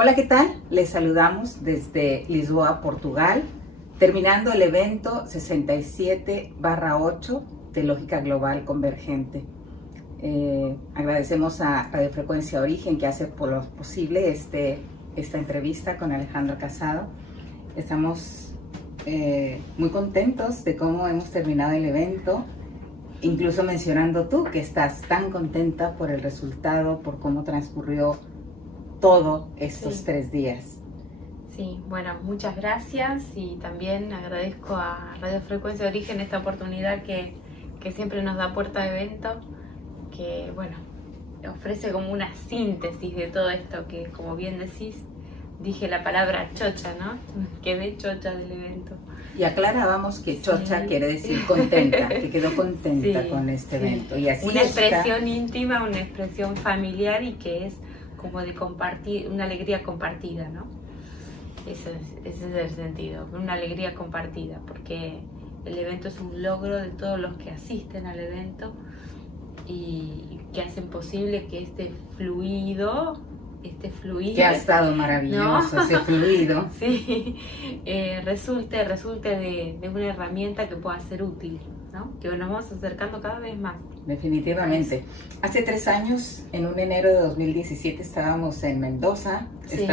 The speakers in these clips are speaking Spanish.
Hola, ¿qué tal? Les saludamos desde Lisboa, Portugal, terminando el evento 67/8 de Lógica Global Convergente. Agradecemos a Radiofrecuencia Origen que hace por lo posible esta entrevista con Alejandro Casado. Estamos muy contentos de cómo hemos terminado el evento, incluso mencionando tú que estás tan contenta por el resultado, por cómo transcurrió todo estos 3 días. Sí, bueno, muchas gracias y también agradezco a Radio Frecuencia Origen esta oportunidad que siempre nos da Puerta de Evento, que bueno, ofrece como una síntesis de todo esto que, como bien decís, dije la palabra chocha, ¿no? Quedé chocha del evento. Y aclarábamos que chocha quiere decir contenta, que quedó contenta con este evento. Y así una expresión íntima, una expresión familiar y que es como de compartir, una alegría compartida, ¿no? Ese es el sentido, una alegría compartida, porque el evento es un logro de todos los que asisten al evento y que hacen posible que este fluido que ha estado maravilloso, ¿no? Ese fluido. Sí, resulte de una herramienta que pueda ser útil, ¿no? Que nos vamos acercando cada vez más. Definitivamente. Hace 3 años, en un enero de 2017, estábamos en Mendoza, sí.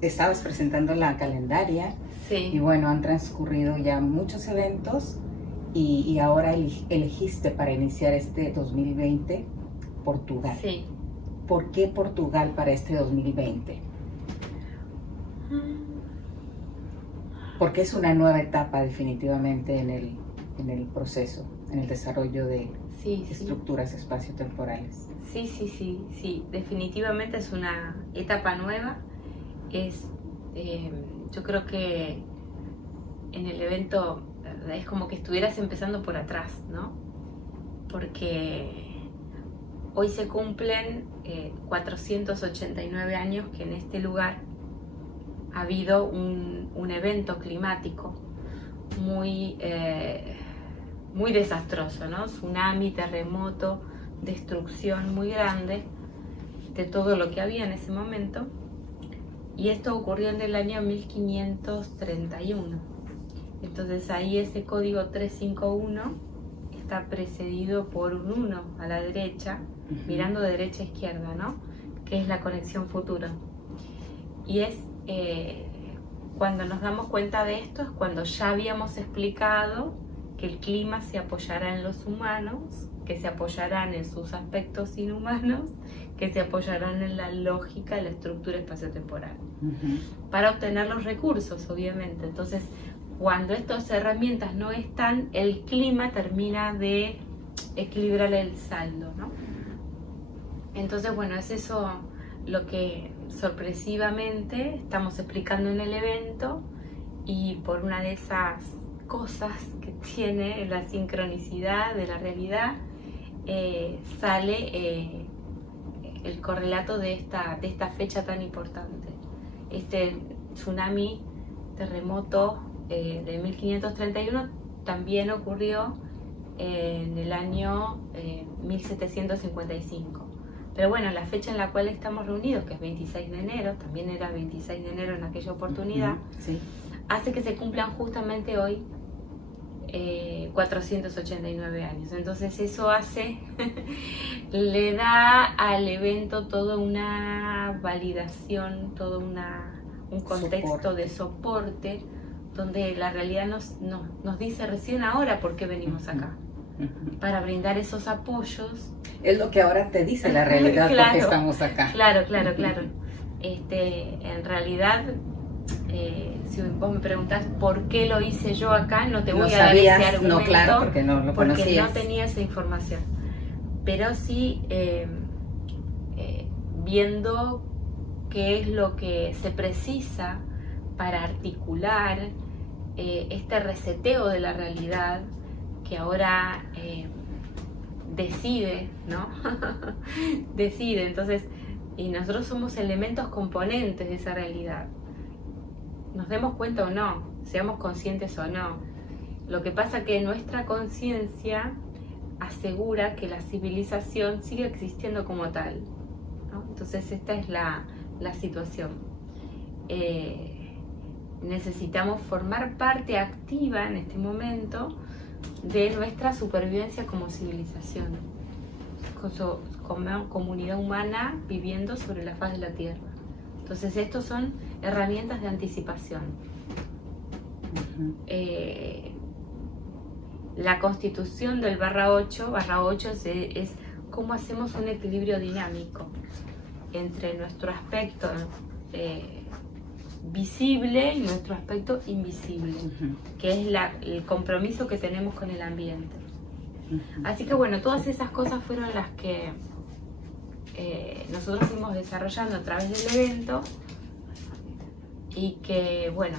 Estabas presentando la calendaria, sí. Y bueno, han transcurrido ya muchos eventos y ahora elegiste para iniciar este 2020 Portugal. Sí. ¿Por qué Portugal para este 2020? Porque es una nueva etapa definitivamente en el proceso, en el desarrollo de estructuras espaciotemporales. Sí, definitivamente es una etapa nueva. Yo creo que en el evento es como que estuvieras empezando por atrás, ¿no? Porque hoy se cumplen 489 años que en este lugar ha habido un evento climático muy desastroso, ¿no? Tsunami, terremoto, destrucción muy grande de todo lo que había en ese momento. Y esto ocurrió en el año 1531. Entonces ahí ese código 351 está precedido por un 1 a la derecha, mirando de derecha a izquierda, ¿no? Que es la conexión futuro. Y es cuando nos damos cuenta de esto, es cuando ya habíamos explicado que el clima se apoyará en los humanos, que se apoyarán en sus aspectos inhumanos, que se apoyarán en la lógica de la estructura espaciotemporal, para obtener los recursos, obviamente. Entonces, cuando estas herramientas no están, el clima termina de equilibrar el saldo, ¿no? Entonces, bueno, es eso lo que sorpresivamente estamos explicando en el evento, y por una de esas cosas que tiene la sincronicidad de la realidad, sale el correlato de esta fecha tan importante. Este tsunami, terremoto de 1531 también ocurrió en el año 1755. Pero bueno, la fecha en la cual estamos reunidos, que es 26 de enero, también era 26 de enero en aquella oportunidad, sí. Hace que se cumplan justamente hoy 489 años. Entonces eso le da al evento toda una validación, todo un contexto de soporte, donde la realidad nos dice recién ahora por qué venimos acá, para brindar esos apoyos. Es lo que ahora te dice la realidad, claro, porque estamos acá. Claro. En realidad, si vos me preguntás por qué lo hice yo acá, no te voy a dar ese argumento. No, claro, porque no lo conocías. Porque no tenía esa información. Pero sí, viendo qué es lo que se precisa para articular este reseteo de la realidad que ahora decide, ¿no? Decide, entonces, y nosotros somos elementos componentes de esa realidad. Nos demos cuenta o no, seamos conscientes o no. Lo que pasa que nuestra conciencia asegura que la civilización sigue existiendo como tal, ¿no? Entonces esta es la situación. necesitamos formar parte activa en este momento de nuestra supervivencia como civilización, como comunidad humana viviendo sobre la faz de la Tierra. Entonces, estos son herramientas de anticipación. La constitución del /8 es cómo hacemos un equilibrio dinámico entre nuestro aspecto visible y nuestro aspecto invisible, que es el compromiso que tenemos con el ambiente. Así que bueno, todas esas cosas fueron las que nosotros fuimos desarrollando a través del evento, y que bueno,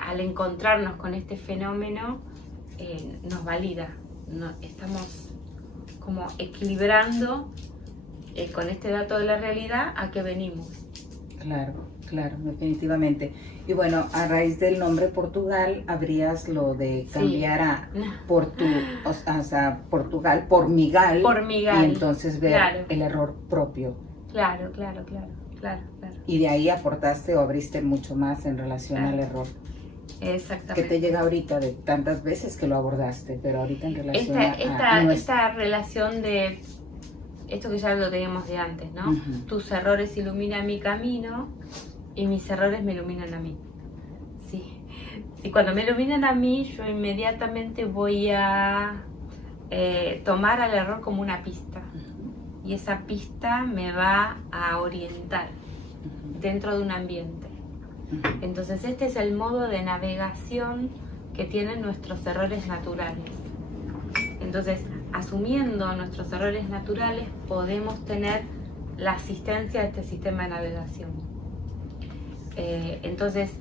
al encontrarnos con este fenómeno nos valida, estamos como equilibrando con este dato de la realidad a que venimos. Claro, definitivamente. Y bueno, a raíz del nombre Portugal, habrías lo de cambiar a Portugal por Migal. Y entonces ver el error propio. Claro. Y de ahí aportaste o abriste mucho más en relación al error. Exactamente. ¿Qué te llega ahorita de tantas veces que lo abordaste, pero ahorita en relación esta relación de esto que ya lo teníamos de antes, ¿no? Tus errores iluminan mi camino y mis errores me iluminan a mí. Sí, cuando me iluminan a mí, yo inmediatamente voy a tomar al error como una pista, y esa pista me va a orientar dentro de un ambiente. Entonces este es el modo de navegación que tienen nuestros errores naturales. Entonces, asumiendo nuestros errores naturales, podemos tener la asistencia de este sistema de navegación. Entonces,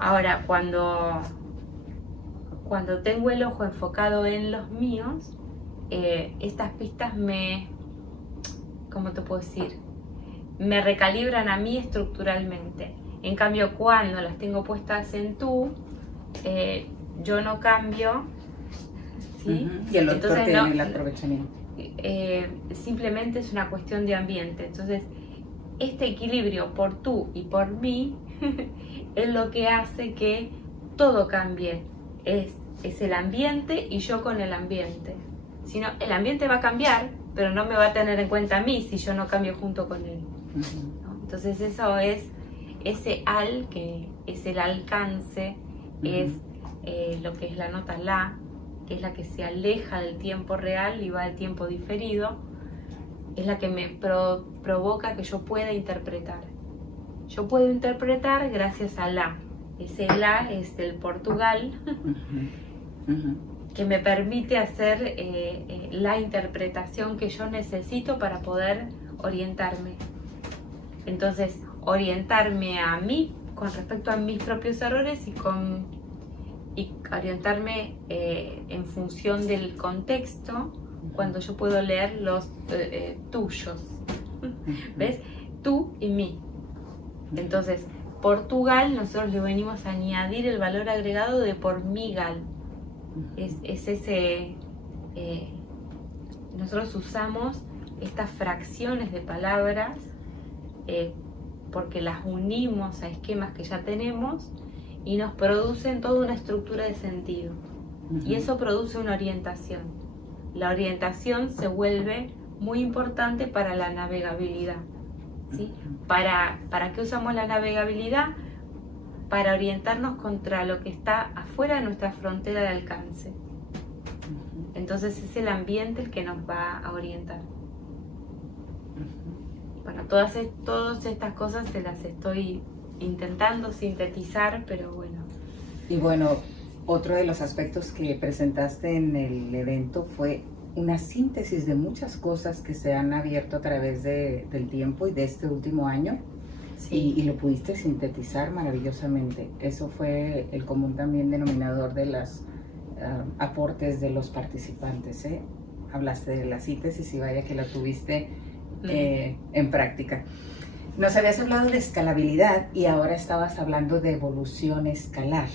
ahora cuando tengo el ojo enfocado en los míos, estas pistas ¿cómo te puedo decir? Me recalibran a mí estructuralmente. En cambio, cuando las tengo puestas en tú, yo no cambio, ¿sí? Y el otro tiene el aprovechamiento. Simplemente es una cuestión de ambiente. Entonces, este equilibrio por tú y por mí es lo que hace que todo cambie. Es el ambiente y yo con el ambiente. Si no, el ambiente va a cambiar, pero no me va a tener en cuenta a mí si yo no cambio junto con él. ¿No? Entonces eso es ese que es el alcance, es lo que es la nota la, que es la que se aleja del tiempo real y va al tiempo diferido, es la que me provoca que yo pueda interpretar. Yo puedo interpretar gracias a la. Ese la es del Portugal, que me permite hacer la interpretación que yo necesito para poder orientarme. Entonces, orientarme a mí con respecto a mis propios errores y orientarme en función del contexto cuando yo puedo leer los tuyos. ¿Ves? Tú y mí. Entonces, Portugal, nosotros le venimos a añadir el valor agregado de por Migal. Es ese... nosotros usamos estas fracciones de palabras porque las unimos a esquemas que ya tenemos y nos producen toda una estructura de sentido. Y eso produce una orientación. La orientación se vuelve muy importante para la navegabilidad. ¿Sí? ¿Para qué usamos la navegabilidad? Para orientarnos contra lo que está afuera de nuestra frontera de alcance. Entonces es el ambiente el que nos va a orientar. Bueno, todas estas cosas te las estoy intentando sintetizar, pero bueno. Y bueno, otro de los aspectos que presentaste en el evento fue una síntesis de muchas cosas que se han abierto a través del tiempo y de este último año. Sí. Y lo pudiste sintetizar maravillosamente. Eso fue el común también denominador de los aportes de los participantes, ¿eh? Hablaste de la síntesis y vaya que la tuviste en práctica. Nos habías hablado de escalabilidad y ahora estabas hablando de evolución escalar.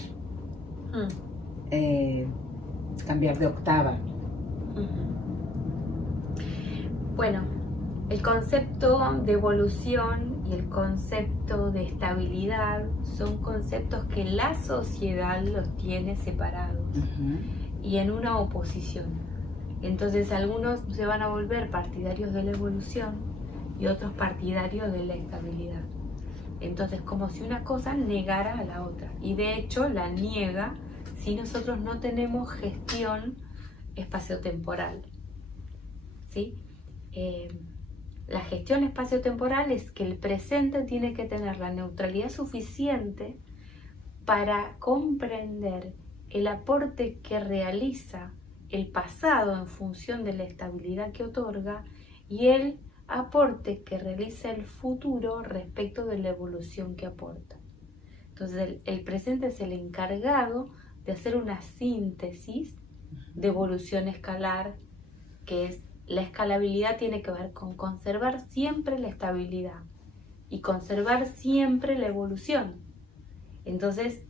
Cambiar de octava. Bueno, el concepto de evolución y el concepto de estabilidad son conceptos que la sociedad los tiene separados y en una oposición. Entonces algunos se van a volver partidarios de la evolución y otros partidarios de la estabilidad. Entonces, como si una cosa negara a la otra, y de hecho la niega si nosotros no tenemos gestión espaciotemporal, ¿sí? La gestión espaciotemporal es que el presente tiene que tener la neutralidad suficiente para comprender el aporte que realiza el pasado en función de la estabilidad que otorga y el aporte que realiza el futuro respecto de la evolución que aporta. Entonces el presente es el encargado de hacer una síntesis de evolución escalar, que es la escalabilidad tiene que ver con conservar siempre la estabilidad y conservar siempre la evolución. Entonces,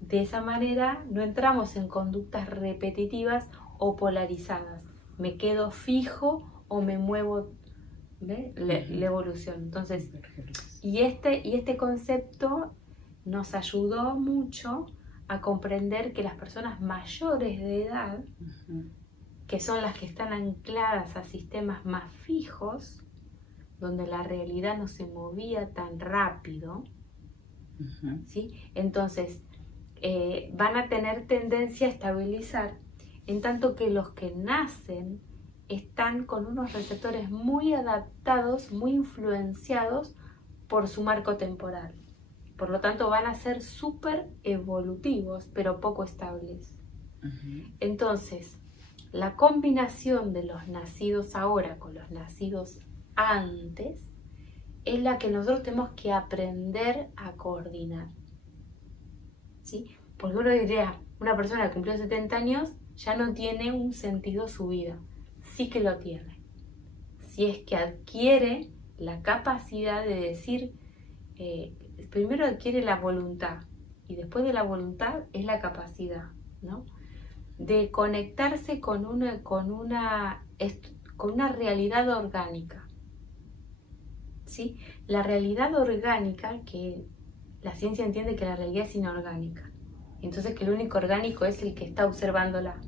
de esa manera no entramos en conductas repetitivas o polarizadas. Me quedo fijo o me muevo, ¿ve? La evolución. Entonces, y este concepto nos ayudó mucho a comprender que las personas mayores de edad, que son las que están ancladas a sistemas más fijos, donde la realidad no se movía tan rápido, ¿sí? Entonces van a tener tendencia a estabilizar, en tanto que los que nacen están con unos receptores muy adaptados, muy influenciados por su marco temporal. Por lo tanto, van a ser súper evolutivos, pero poco estables. Entonces, la combinación de los nacidos ahora con los nacidos antes es la que nosotros tenemos que aprender a coordinar, ¿sí? Porque uno diría, una persona que cumplió 70 años ya no tiene un sentido su vida. Sí que lo tiene. Si es que adquiere la capacidad de decir, primero adquiere la voluntad y después de la voluntad es la capacidad, ¿no? De conectarse con una realidad orgánica, ¿sí? La realidad orgánica, que la ciencia entiende que la realidad es inorgánica, entonces que el único orgánico es el que está observándola.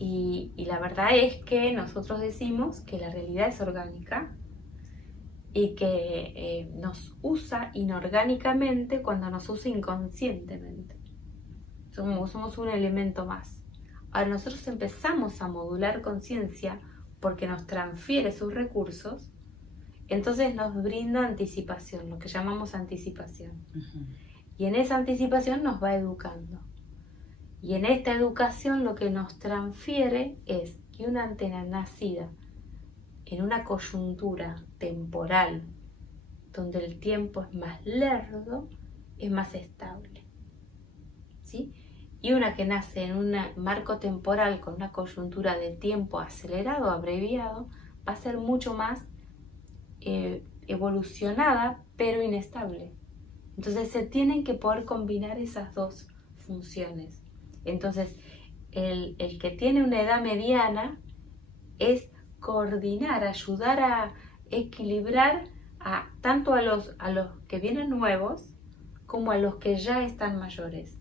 Y la verdad es que nosotros decimos que la realidad es orgánica y que nos usa inorgánicamente cuando nos usa inconscientemente. Somos un elemento más. Ahora nosotros empezamos a modular conciencia porque nos transfiere sus recursos, entonces nos brinda anticipación, lo que llamamos anticipación. Y en esa anticipación nos va educando. Y en esta educación lo que nos transfiere es que una antena nacida en una coyuntura temporal donde el tiempo es más lerdo, es más estable, ¿sí? Y una que nace en un marco temporal con una coyuntura de tiempo acelerado, abreviado, va a ser mucho más evolucionada, pero inestable. Entonces se tienen que poder combinar esas dos funciones. Entonces el que tiene una edad mediana es coordinar, ayudar a equilibrar tanto a los que vienen nuevos como a los que ya están mayores.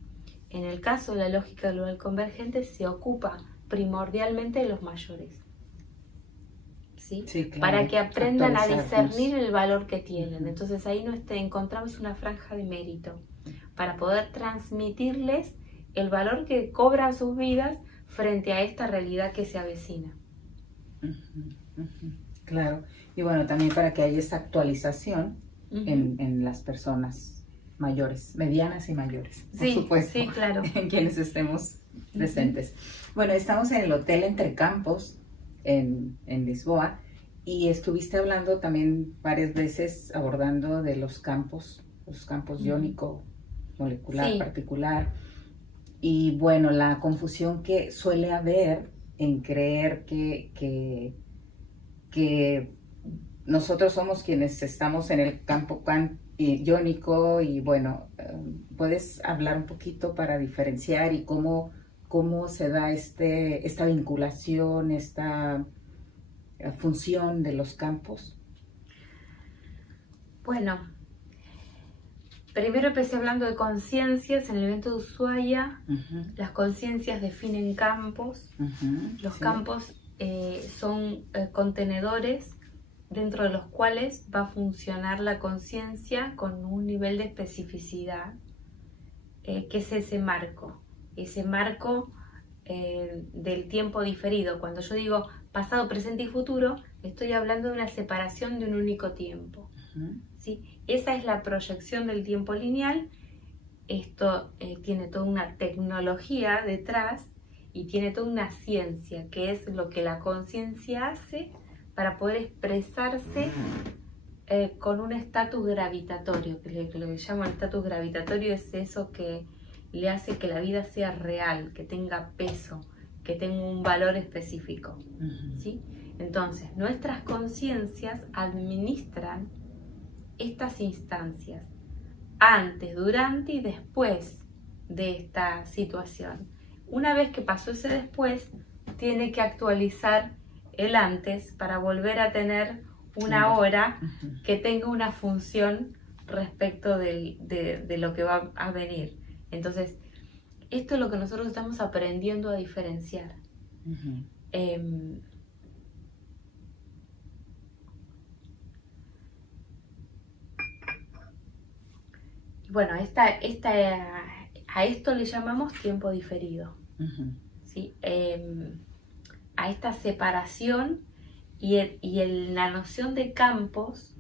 En el caso de la lógica global convergente se ocupa primordialmente de los mayores, ¿sí? Sí, claro. Para que aprendan a discernir el valor que tienen. Entonces ahí encontramos una franja de mérito para poder transmitirles el valor que cobran sus vidas frente a esta realidad que se avecina. Claro, y bueno, también para que haya esta actualización en las personas mayores, medianas y mayores, por supuesto, sí, claro. En quienes estemos presentes. Bueno, estamos en el Hotel Entre Campos, en Lisboa, y estuviste hablando también varias veces abordando de los campos iónico, molecular, particular, y bueno, la confusión que suele haber en creer que nosotros somos quienes estamos en el campo iónico y bueno, ¿puedes hablar un poquito para diferenciar y cómo se da esta vinculación, esta función de los campos? Bueno, primero empecé hablando de conciencias. En el evento de Ushuaia, las conciencias definen campos. Los campos son contenedores dentro de los cuales va a funcionar la conciencia con un nivel de especificidad, que es ese marco del tiempo diferido. Cuando yo digo pasado, presente y futuro, estoy hablando de una separación de un único tiempo. ¿Sí? Esa es la proyección del tiempo lineal. Esto tiene toda una tecnología detrás y tiene toda una ciencia, que es lo que la conciencia hace para poder expresarse con un estatus gravitatorio. Lo que llamo el estatus gravitatorio es eso que le hace que la vida sea real, que tenga peso, que tenga un valor específico. ¿Sí? Entonces, nuestras conciencias administran estas instancias antes, durante y después de esta situación. Una vez que pasó ese después, tiene que actualizar el antes para volver a tener una hora que tenga una función respecto de lo que va a venir. Entonces, esto es lo que nosotros estamos aprendiendo a diferenciar. Bueno, a esto le llamamos tiempo diferido. ¿Sí? A esta separación la noción de campos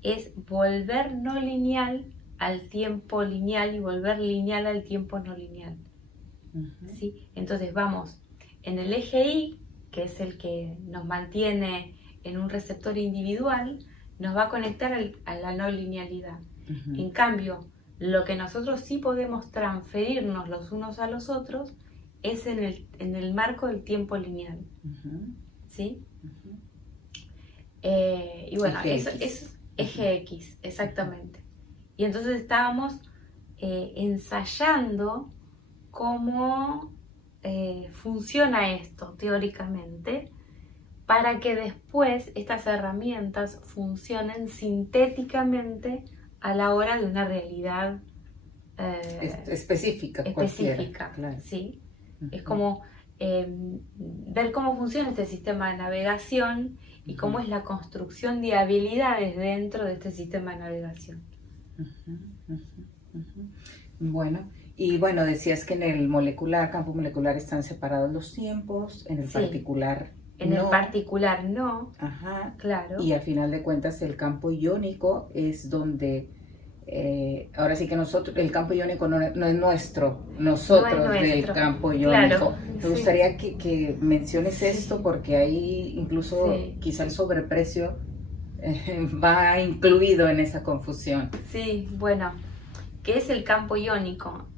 es volver no lineal al tiempo lineal y volver lineal al tiempo no lineal. ¿Sí? Entonces vamos en el eje Y, que es el que nos mantiene en un receptor individual, nos va a conectar a la no linealidad. En cambio, lo que nosotros sí podemos transferirnos los unos a los otros es en el marco del tiempo lineal. ¿Sí? Y bueno, eso es eje X, exactamente. Y entonces estábamos ensayando cómo funciona esto teóricamente, para que después estas herramientas funcionen sintéticamente a la hora de una realidad específica, claro. ¿Sí? Es como ver cómo funciona este sistema de navegación y cómo es la construcción de habilidades dentro de este sistema de navegación. Bueno, y bueno, decías que en el campo molecular están separados los tiempos, en el particular en el particular no. Claro. Y al final de cuentas el campo iónico es donde, ahora sí que el campo iónico no es nuestro, nosotros del campo iónico. Claro. Me gustaría que menciones esto, porque ahí incluso quizá el sobreprecio va incluido en esa confusión. Sí, bueno, ¿qué es el campo iónico?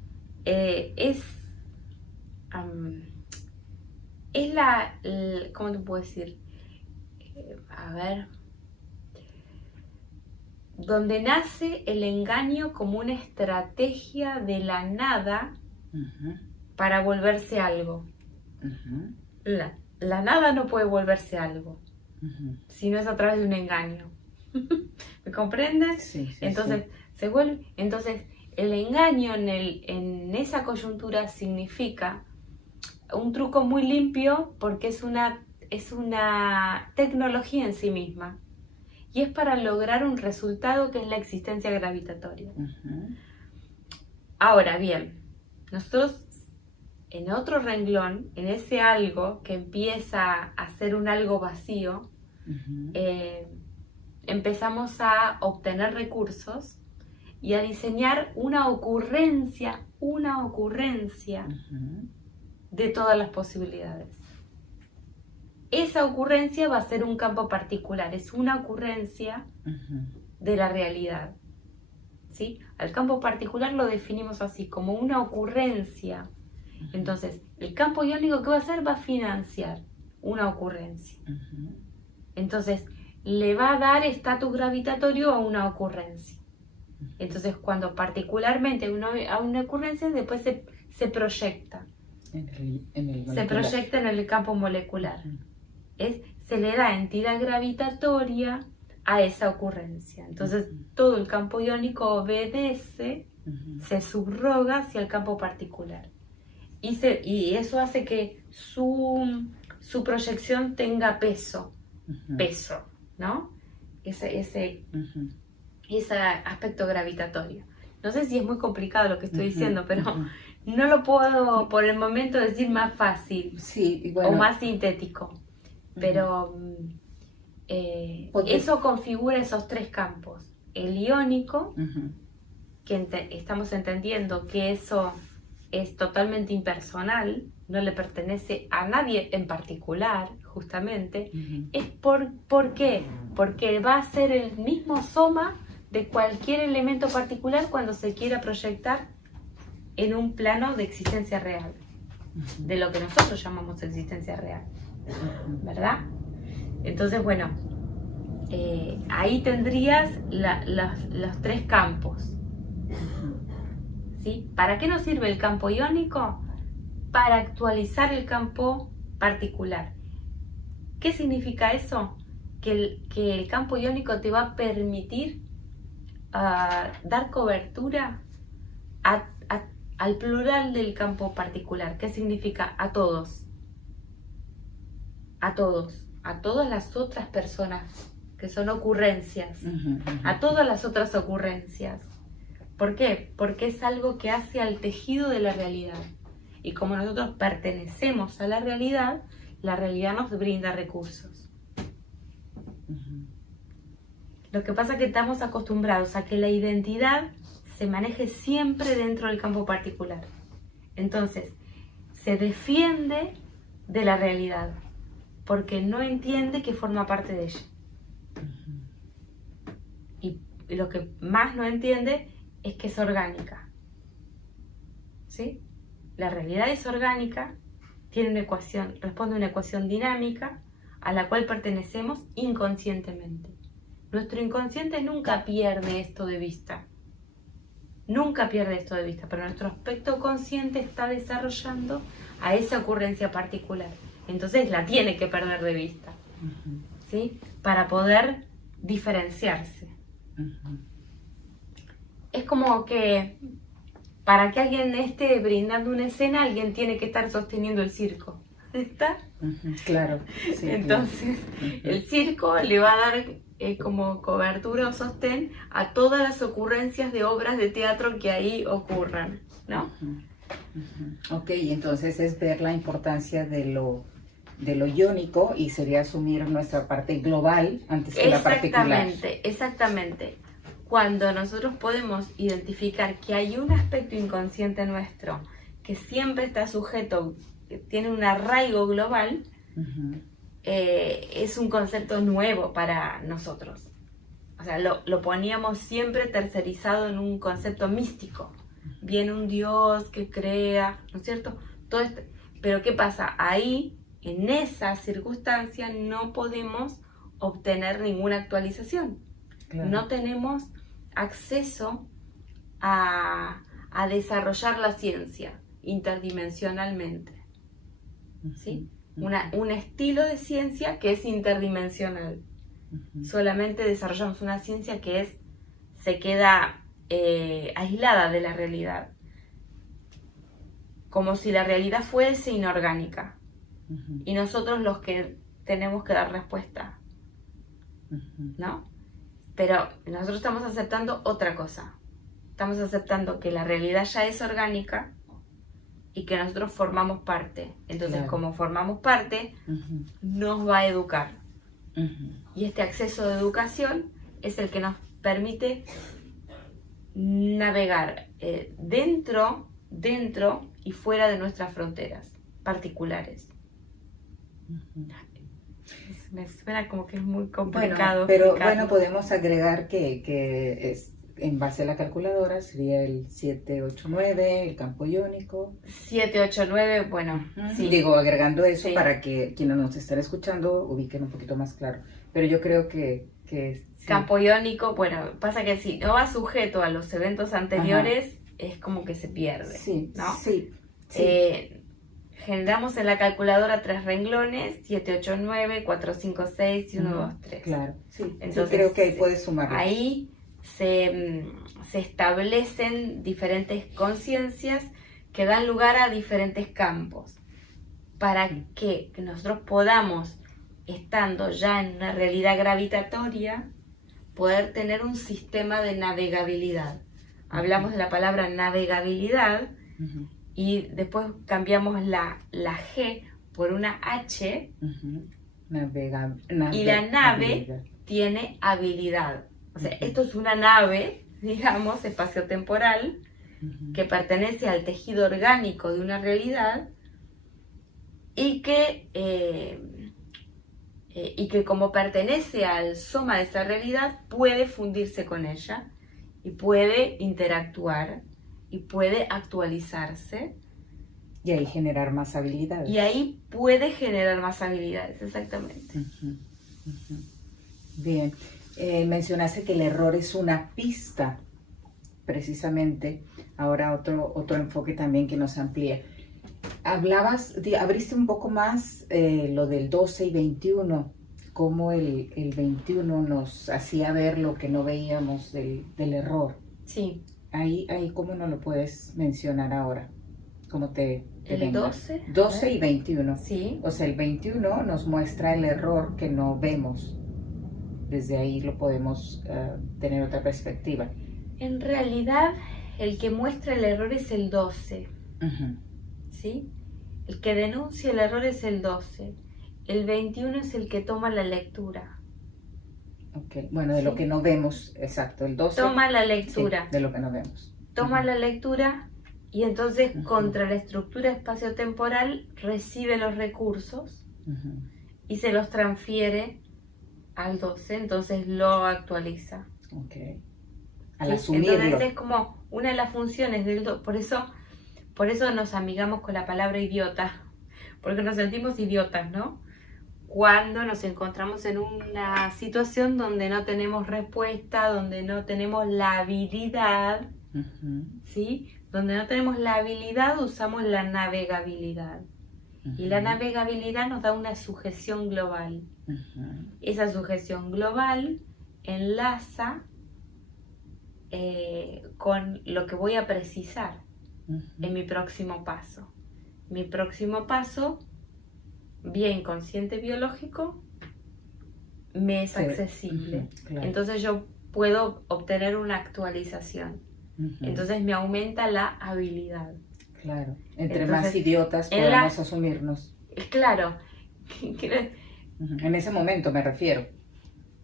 Es ¿cómo te puedo decir? Donde nace el engaño como una estrategia de la nada para volverse algo. La nada no puede volverse algo, si no es a través de un engaño. ¿Me comprendes? Sí, entonces, se vuelve. Entonces, el engaño en esa coyuntura significa un truco muy limpio, porque es una tecnología en sí misma. Y es para lograr un resultado, que es la existencia gravitatoria. Ahora bien, nosotros en otro renglón, en ese algo que empieza a ser un algo vacío, empezamos a obtener recursos y a diseñar una ocurrencia de todas las posibilidades. Esa ocurrencia va a ser un campo particular, es una ocurrencia de la realidad. ¿Sí? Al campo particular lo definimos así, como una ocurrencia. Entonces, el campo iónico, ¿qué va a hacer? Va a financiar una ocurrencia. Entonces, le va a dar estatus gravitatorio a una ocurrencia. Entonces, cuando particularmente a una ocurrencia, después se proyecta. Se proyecta en el campo molecular. Se le da entidad gravitatoria a esa ocurrencia. Entonces, todo el campo iónico obedece, se subroga hacia el campo particular. Y eso hace que su proyección tenga peso, ¿no? Ese aspecto gravitatorio. No sé si es muy complicado lo que estoy diciendo, pero no lo puedo por el momento decir más fácil, o más sintético. Pero eso configura esos tres campos. El iónico, que estamos entendiendo que eso es totalmente impersonal, no le pertenece a nadie en particular, justamente, es ¿por qué? Porque va a ser el mismo soma de cualquier elemento particular cuando se quiera proyectar en un plano de existencia real, de lo que nosotros llamamos existencia real, ¿verdad? Entonces, bueno, ahí tendrías los tres campos. ¿Sí? ¿Para qué nos sirve el campo iónico? Para actualizar el campo particular. ¿Qué significa eso? Que el campo iónico te va a permitir dar cobertura al plural del campo particular. ¿Qué significa? A todos. A todas las otras personas, que son ocurrencias. A todas las otras ocurrencias. ¿Por qué? Porque es algo que hace al tejido de la realidad. Y como nosotros pertenecemos a la realidad nos brinda recursos. Lo que pasa es que estamos acostumbrados a que la identidad se maneje siempre dentro del campo particular. Entonces, se defiende de la realidad, porque no entiende que forma parte de ella. Y lo que más no entiende es que es orgánica. ¿Sí? La realidad es orgánica, tiene una ecuación, responde a una ecuación dinámica a la cual pertenecemos inconscientemente. Nuestro inconsciente nunca pierde esto de vista. Nunca pierde esto de vista, pero nuestro aspecto consciente está desarrollando a esa ocurrencia particular. Entonces la tiene que perder de vista, ¿sí? Para poder diferenciarse. Es como que para que alguien esté brindando una escena, alguien tiene que estar sosteniendo el circo. ¿Está? Claro. Sí, entonces, el circo le va a dar como cobertura o sostén a todas las ocurrencias de obras de teatro que ahí ocurran, ¿no? Ok, entonces es ver la importancia de lo iónico y sería asumir nuestra parte global antes que la particular. Exactamente. Cuando nosotros podemos identificar que hay un aspecto inconsciente nuestro que siempre está sujeto, que tiene un arraigo global, es un concepto nuevo para nosotros. O sea, lo poníamos siempre tercerizado en un concepto místico. Viene un Dios que crea, ¿no es cierto? Todo esto. Pero ¿qué pasa? Ahí, en esa circunstancia, no podemos obtener ninguna actualización. Claro. No tenemos acceso a desarrollar la ciencia interdimensionalmente. ¿Sí? Un estilo de ciencia que es interdimensional. Solamente desarrollamos una ciencia que se queda aislada de la realidad. Como si la realidad fuese inorgánica. Y nosotros los que tenemos que dar respuesta. ¿No? Pero nosotros estamos aceptando otra cosa. Estamos aceptando que la realidad ya es orgánica y que nosotros formamos parte. Entonces, claro, como formamos parte, nos va a educar. Y este acceso de educación es el que nos permite navegar dentro y fuera de nuestras fronteras particulares. Me suena como que es muy complicado. Bueno, podemos agregar que es, en base a la calculadora sería el 789, el campo iónico. 789, bueno. Sí. Digo, agregando eso para que quienes nos están escuchando ubiquen un poquito más claro. Pero yo creo que sí. Campo iónico, bueno, pasa que si no va sujeto a los eventos anteriores, es como que se pierde. Sí, ¿no? Sí. generamos en la calculadora 3 renglones, 7, 8, 9, 4, 5, 6 y 1, 2, 3. Claro, sí. Entonces, sí, creo que ahí puedes sumar. Ahí se establecen diferentes conciencias que dan lugar a diferentes campos para que nosotros podamos, estando ya en una realidad gravitatoria, poder tener un sistema de navegabilidad. Hablamos de la palabra navegabilidad y después cambiamos la G por una H y la nave tiene habilidad. O sea, esto es una nave, digamos, espaciotemporal, que pertenece al tejido orgánico de una realidad y que como pertenece al soma de esa realidad, puede fundirse con ella y puede interactuar y puede actualizarse. Y ahí generar más habilidades. Y ahí puede generar más habilidades, exactamente. Bien. Mencionaste que el error es una pista, precisamente. Ahora otro enfoque también que nos amplía. Abriste un poco más lo del 12 y 21, cómo el 21 nos hacía ver lo que no veíamos del error. Sí. Ahí ¿cómo nos lo puedes mencionar ahora? ¿Cómo te el venga? 12 y 21. Sí. O sea, el 21 nos muestra el error que no vemos. Desde ahí lo podemos tener otra perspectiva. En realidad, el que muestra el error es el 12. ¿Sí? El que denuncia el error es el 12. El 21 es el que toma la lectura. Ok, bueno, de lo que no vemos, exacto. El 12 toma la lectura. Sí, de lo que no vemos. Toma la lectura y entonces contra la estructura espaciotemporal recibe los recursos y se los transfiere al 12, entonces lo actualiza. Ok. Al asumirlo. Entonces es como una de las funciones del 12. Por eso nos amigamos con la palabra idiota, porque nos sentimos idiotas, ¿no? Cuando nos encontramos en una situación donde no tenemos respuesta, donde no tenemos la habilidad, ¿sí? Donde no tenemos la habilidad, usamos la navegabilidad. Y la navegabilidad nos da una sujeción global. Esa sujeción global enlaza con lo que voy a precisar en mi próximo paso. Mi próximo paso, vía inconsciente biológico, me es accesible. Claro. Entonces yo puedo obtener una actualización. Entonces me aumenta la habilidad. Claro, entre más idiotas podamos asumirnos. Claro. En ese momento me refiero.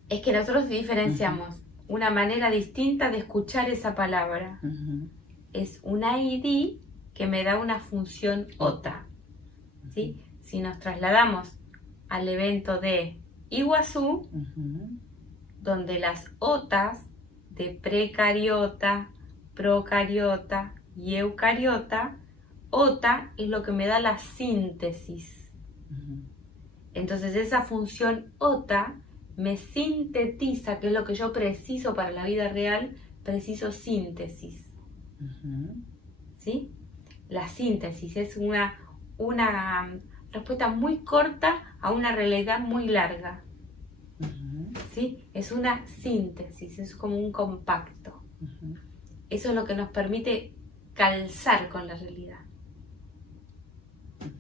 Es que nosotros diferenciamos una manera distinta de escuchar esa palabra. Es una ID que me da una función OTA. ¿Sí? Si nos trasladamos al evento de Iguazú, donde las OTAs de precariota, procariota y eucariota, OTA es lo que me da la síntesis. Entonces esa función OTA me sintetiza, que es lo que yo preciso para la vida real, preciso síntesis. ¿Sí? La síntesis es una respuesta muy corta a una realidad muy larga. ¿Sí? Es una síntesis, es como un compacto. Eso es lo que nos permite calzar con la realidad.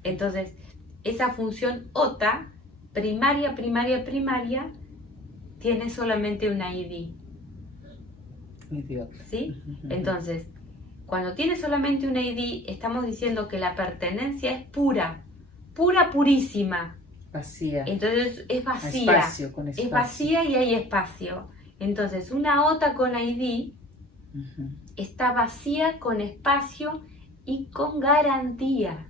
Entonces, esa función OTA, primaria, tiene solamente una ID. Idiota. ¿Sí? Entonces, cuando tiene solamente una ID, estamos diciendo que la pertenencia es pura, purísima. Vacía. Entonces es vacía. Espacio, con espacio. Es vacía y hay espacio. Entonces una OTA con ID está vacía, con espacio y con garantía.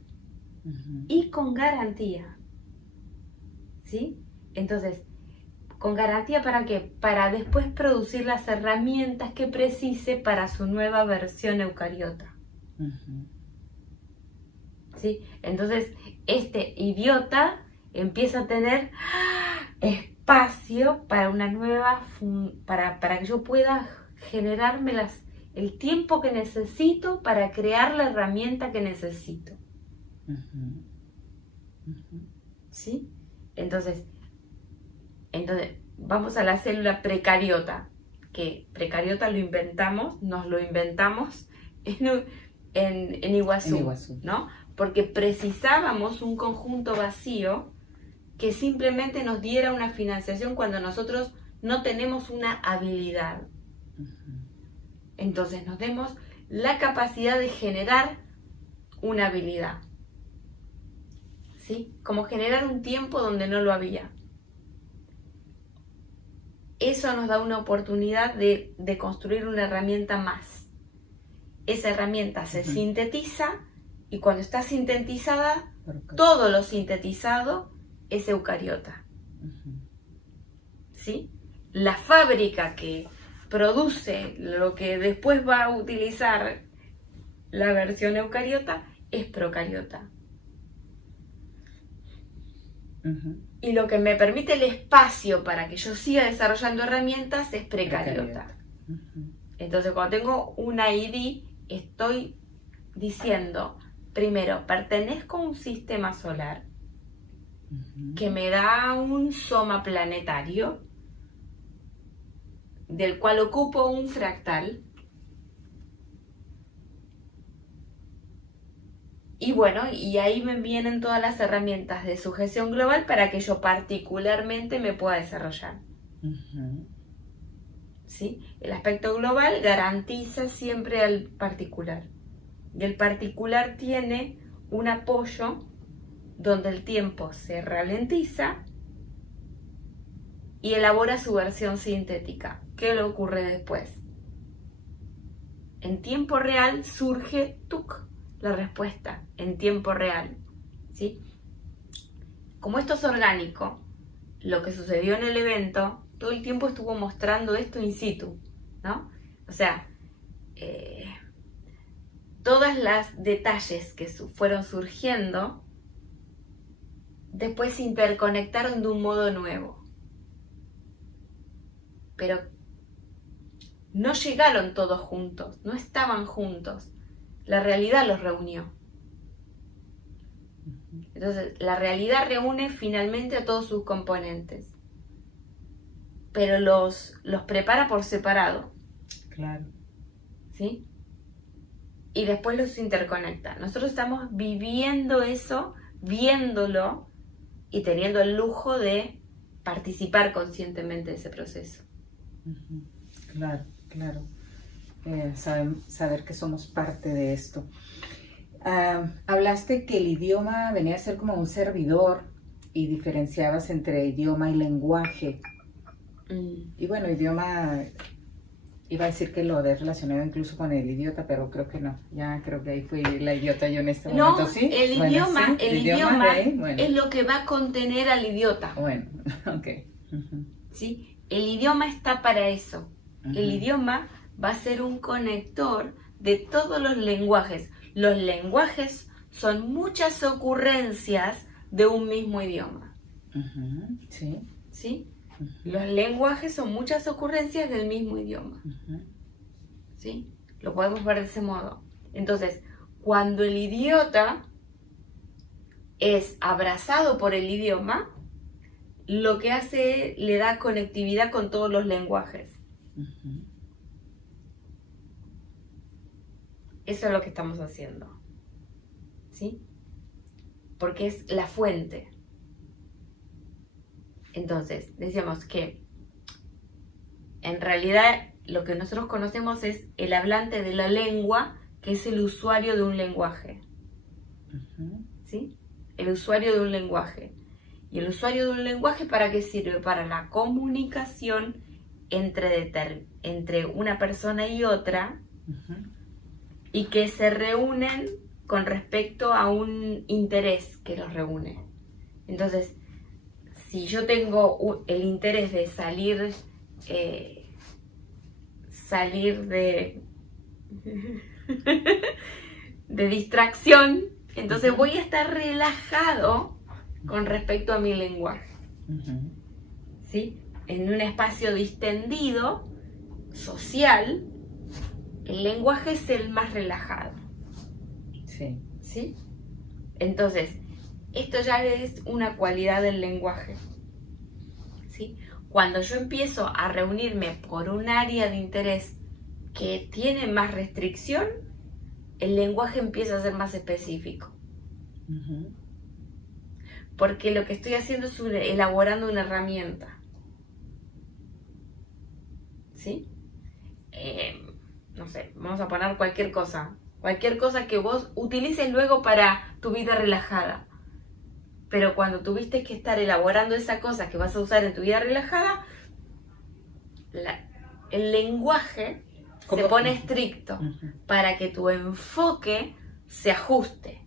Y con garantía. ¿Sí? Entonces, ¿con garantía para qué? Para después producir las herramientas que precise para su nueva versión eucariota. ¿Sí? Entonces, este idiota empieza a tener espacio para una nueva, para que yo pueda generarme el tiempo que necesito para crear la herramienta que necesito. ¿Sí? Entonces, vamos a la célula precariota, que precariota nos lo inventamos en Iguazú, ¿no? Porque precisábamos un conjunto vacío que simplemente nos diera una financiación cuando nosotros no tenemos una habilidad. Entonces nos demos la capacidad de generar una habilidad, ¿sí? Como generar un tiempo donde no lo había. Eso nos da una oportunidad de construir una herramienta más. Esa herramienta se sintetiza y cuando está sintetizada, todo lo sintetizado es eucariota. ¿Sí? La fábrica que produce lo que después va a utilizar la versión eucariota es procariota. Y lo que me permite el espacio para que yo siga desarrollando herramientas es precariota. Entonces, cuando tengo una ID, estoy diciendo, primero, pertenezco a un sistema solar que me da un soma planetario, del cual ocupo un fractal. Y bueno, y ahí me vienen todas las herramientas de sujeción global para que yo particularmente me pueda desarrollar. ¿Sí? El aspecto global garantiza siempre al particular. Y el particular tiene un apoyo donde el tiempo se ralentiza y elabora su versión sintética. ¿Qué le ocurre después? En tiempo real surge la respuesta, en tiempo real. ¿Sí? Como esto es orgánico, lo que sucedió en el evento, todo el tiempo estuvo mostrando esto in situ, ¿no? O sea, todos los detalles que fueron surgiendo, después se interconectaron de un modo nuevo. Pero no llegaron todos juntos, no estaban juntos. La realidad los reunió. Entonces, la realidad reúne finalmente a todos sus componentes. Pero los prepara por separado. Claro. ¿Sí? Y después los interconecta. Nosotros estamos viviendo eso, viéndolo y teniendo el lujo de participar conscientemente de ese proceso. Claro, claro. Saber que somos parte de esto. Hablaste que el idioma venía a ser como un servidor y diferenciabas entre idioma y lenguaje. Y bueno, idioma, iba a decir que lo he relacionado incluso con el idiota, pero creo que no. Ya creo que ahí fui la idiota yo en este momento. ¿Sí? El idioma es lo que va a contener al idiota. Bueno, ok. ¿Sí? El idioma está para eso. El idioma va a ser un conector de todos los lenguajes. Los lenguajes son muchas ocurrencias de un mismo idioma. Sí. ¿Sí? Los lenguajes son muchas ocurrencias del mismo idioma. ¿Sí? Lo podemos ver de ese modo. Entonces, cuando el idiota es abrazado por el idioma, lo que hace le da conectividad con todos los lenguajes. Eso es lo que estamos haciendo. ¿Sí? Porque es la fuente. Entonces, decíamos que en realidad lo que nosotros conocemos es el hablante de la lengua, que es el usuario de un lenguaje. ¿Sí? El usuario de un lenguaje. ¿Y el usuario de un lenguaje para qué sirve? Para la comunicación entre una persona y otra, y que se reúnen con respecto a un interés que los reúne. Entonces, si yo tengo el interés de salir de distracción, entonces voy a estar relajado con respecto a mi lenguaje. ¿Sí? En un espacio distendido, social, el lenguaje es el más relajado. Sí. ¿Sí? Entonces, Esto ya es una cualidad del lenguaje, ¿sí? Cuando yo empiezo a reunirme por un área de interés que tiene más restricción, el lenguaje empieza a ser más específico. Porque lo que estoy haciendo es elaborando una herramienta. ¿Sí? No sé, vamos a poner cualquier cosa. Cualquier cosa que vos utilices luego para tu vida relajada. Pero cuando tuviste que estar elaborando esa cosa que vas a usar en tu vida relajada, el lenguaje se pone estricto para que tu enfoque se ajuste.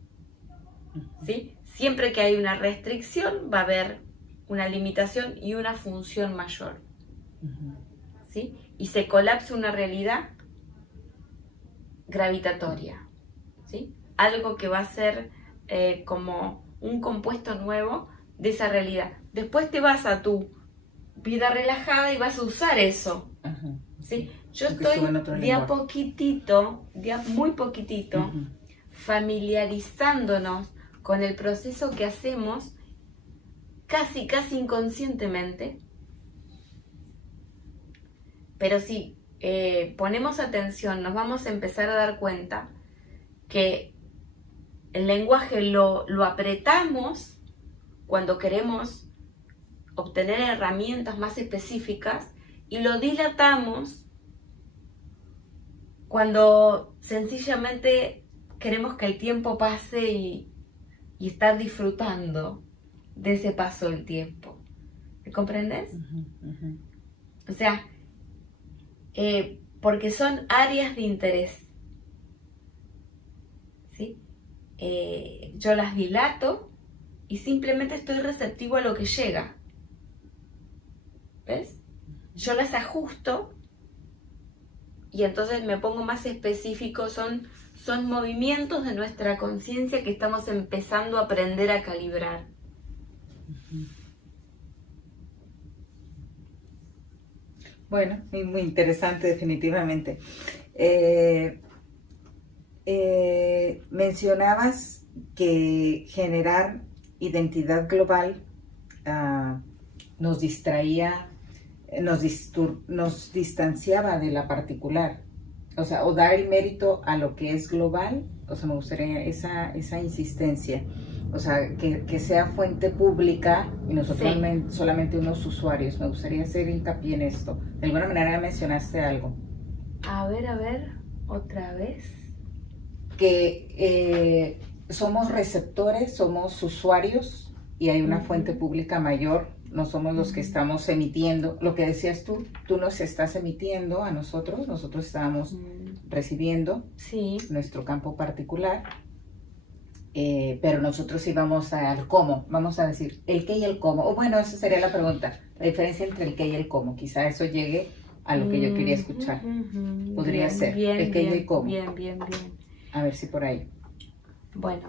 ¿Sí? Siempre que hay una restricción va a haber una limitación y una función mayor. ¿Sí? Y se colapsa una realidad gravitatoria. ¿Sí? Algo que va a ser como un compuesto nuevo de esa realidad. Después te vas a tu vida relajada y vas a usar eso. ¿Sí? Yo estoy de a poquitito, muy poquitito, familiarizándonos con el proceso que hacemos casi inconscientemente. Pero si ponemos atención, nos vamos a empezar a dar cuenta que el lenguaje lo apretamos cuando queremos obtener herramientas más específicas y lo dilatamos cuando sencillamente queremos que el tiempo pase y estar disfrutando de ese paso del tiempo. ¿Me comprendes? O sea, porque son áreas de interés. ¿Sí? Yo las dilato y simplemente estoy receptivo a lo que llega. ¿Ves? Yo las ajusto y entonces me pongo más específico. Son movimientos de nuestra conciencia que estamos empezando a aprender a calibrar. Bueno, muy interesante definitivamente. Mencionabas que generar identidad global nos distraía, nos distanciaba de la particular, o sea, o dar el mérito a lo que es global. O sea, me gustaría esa insistencia, o sea, que sea fuente pública y nosotros solamente unos usuarios. Me gustaría hacer hincapié en esto. De alguna manera mencionaste algo. A ver, otra vez. Que somos receptores, somos usuarios y hay una fuente pública mayor. No somos los que estamos emitiendo. Lo que decías tú nos estás emitiendo a nosotros estamos recibiendo nuestro campo particular, pero nosotros sí vamos al cómo, vamos a decir el qué y el cómo. O bueno, esa sería la pregunta, la diferencia entre el qué y el cómo. Quizá eso llegue a lo que yo quería escuchar. Podría ser el qué y el cómo. Bien. A ver si por ahí. Bueno.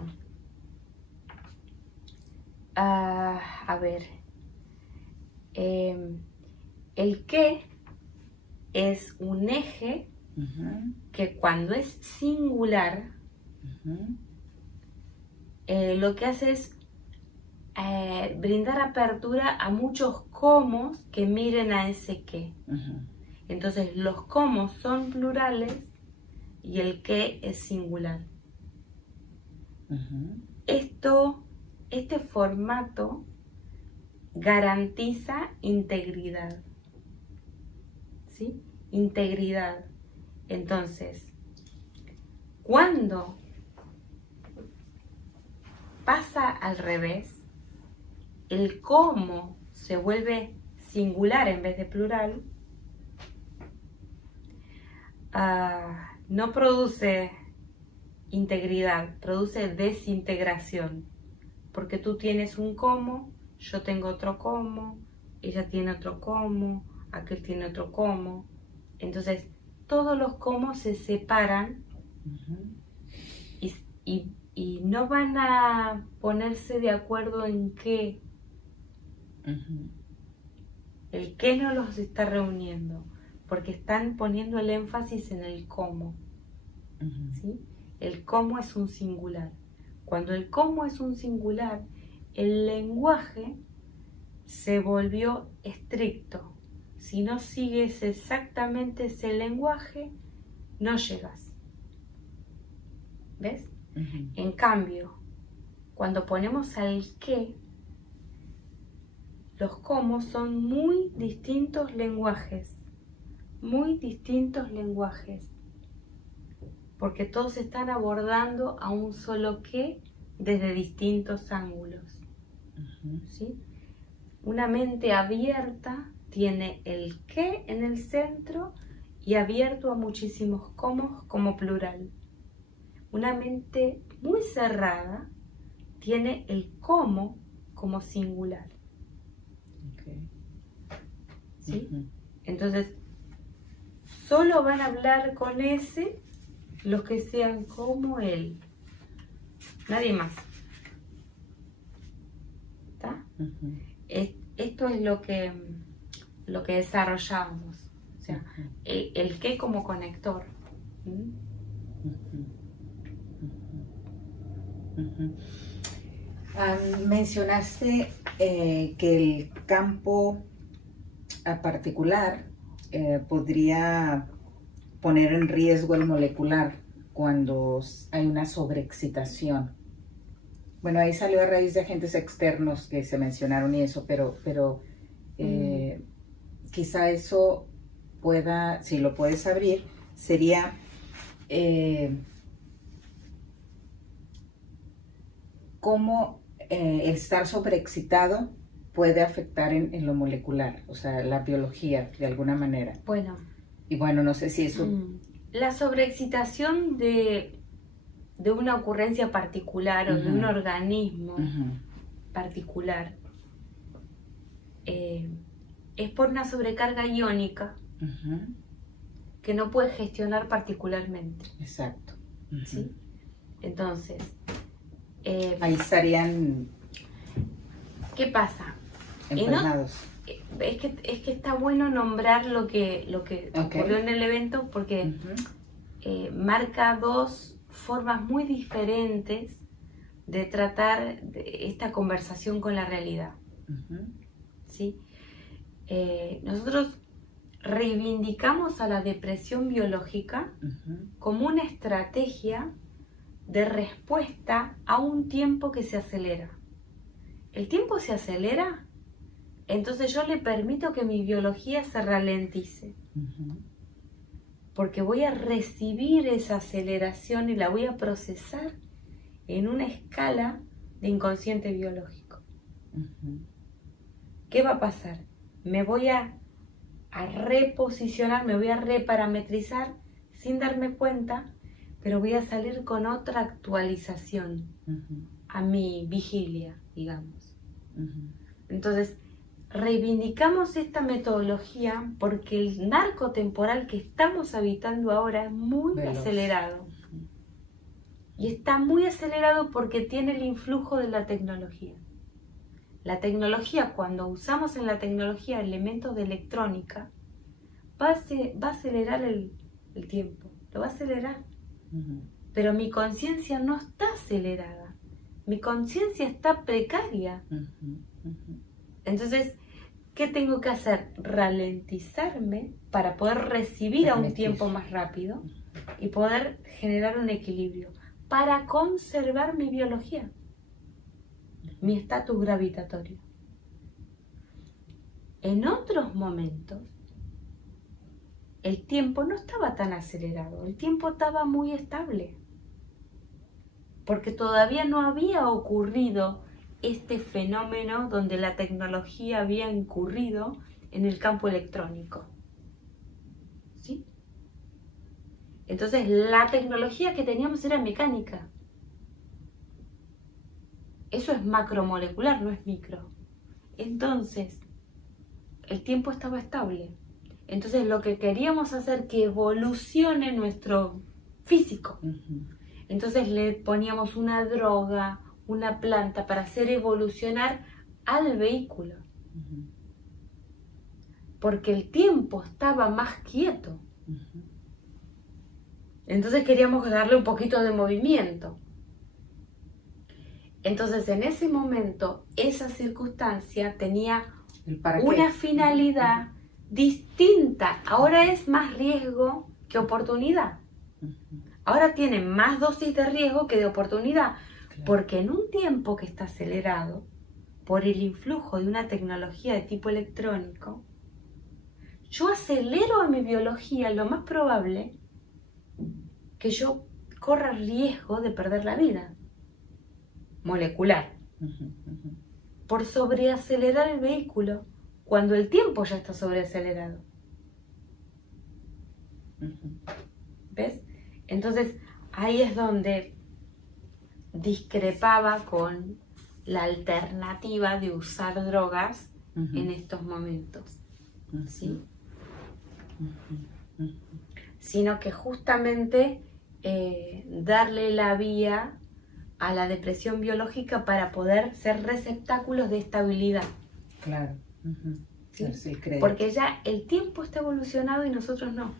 A ver. El qué es un eje que cuando es singular lo que hace es brindar apertura a muchos cómo que miren a ese qué. Entonces los cómo son plurales y el qué es singular. Este formato garantiza integridad. ¿Sí? Integridad. Entonces, cuando pasa al revés, el cómo se vuelve singular en vez de plural, no produce integridad, produce desintegración. Porque tú tienes un cómo, yo tengo otro cómo, ella tiene otro cómo, aquel tiene otro cómo. Entonces, todos los cómo se separan y no van a ponerse de acuerdo en qué. El qué no los está reuniendo, porque están poniendo el énfasis en el cómo. ¿Sí? El cómo es un singular. Cuando el cómo es un singular, el lenguaje se volvió estricto. Si no sigues exactamente ese lenguaje, no llegas. ¿Ves? Ujú. En cambio, cuando ponemos al qué, los cómo son muy distintos lenguajes. Muy distintos lenguajes. Porque todos están abordando a un solo qué desde distintos ángulos. Ujú. ¿Sí? Una mente abierta tiene el qué en el centro y abierto a muchísimos cómo como plural. Una mente muy cerrada tiene el cómo como singular. Okay. ¿Sí? Ujú. Entonces, solo van a hablar con ese los que sean como él. Nadie más. ¿Está? Ujú. Esto es lo que desarrollamos. O sea, Ujú. el qué como conector. ¿Mm? Ujú. Ujú. Ujú. Mencionaste que el campo particular podría poner en riesgo el molecular cuando hay una sobreexcitación. Bueno, ahí salió a raíz de agentes externos que se mencionaron y eso, pero quizá eso pueda, si lo puedes abrir, sería cómo el estar sobreexcitado puede afectar en lo molecular, o sea, la biología de alguna manera. Bueno. Y bueno, no sé si eso... La sobreexcitación de una ocurrencia particular o de un organismo particular es por una sobrecarga iónica que no puede gestionar particularmente. Exacto. ¿Sí? Entonces, ahí estarían... ¿Qué pasa? Enfermados. Es que está bueno nombrar lo que ocurrió en el evento porque marca dos formas muy diferentes de tratar esta conversación con la realidad. ¿Sí? Nosotros reivindicamos a la depresión biológica como una estrategia de respuesta a un tiempo que se acelera. El tiempo se acelera, entonces yo le permito que mi biología se ralentice. Porque voy a recibir esa aceleración y la voy a procesar en una escala de inconsciente biológico. ¿Qué va a pasar? Me voy a reposicionar, me voy a reparametrizar sin darme cuenta, pero voy a salir con otra actualización a mi vigilia, digamos. Entonces, reivindicamos esta metodología porque el narco temporal que estamos habitando ahora es muy acelerado. Y está muy acelerado porque tiene el influjo de la tecnología. La tecnología, cuando usamos en la tecnología elementos de electrónica, va a acelerar el tiempo, lo va a acelerar. Pero mi conciencia no está acelerada, mi conciencia está precaria. Entonces, ¿qué tengo que hacer? Ralentizarme para poder recibir a un tiempo más rápido y poder generar un equilibrio para conservar mi biología, mi estatus gravitatorio. En otros momentos, el tiempo no estaba tan acelerado, el tiempo estaba muy estable, porque todavía no había ocurrido este fenómeno donde la tecnología había incurrido en el campo electrónico. ¿Sí? Entonces, la tecnología que teníamos era mecánica. Eso es macromolecular, no es micro. Entonces, el tiempo estaba estable. Entonces, lo que queríamos hacer que evolucione nuestro físico. Entonces, le poníamos una droga, una planta para hacer evolucionar al vehículo. Porque el tiempo estaba más quieto. Entonces queríamos darle un poquito de movimiento. Entonces, en ese momento, esa circunstancia tenía una finalidad distinta. Ahora es más riesgo que oportunidad. Ahora tiene más dosis de riesgo que de oportunidad. Porque en un tiempo que está acelerado, por el influjo de una tecnología de tipo electrónico, yo acelero a mi biología, lo más probable que yo corra riesgo de perder la vida molecular por sobreacelerar el vehículo cuando el tiempo ya está sobreacelerado. ¿Ves? Entonces ahí es donde discrepaba con la alternativa de usar drogas en estos momentos, ¿sí? Sino que justamente darle la vía a la depresión biológica para poder ser receptáculos de estabilidad. Claro. ¿Sí? Porque ya el tiempo está evolucionado y nosotros no.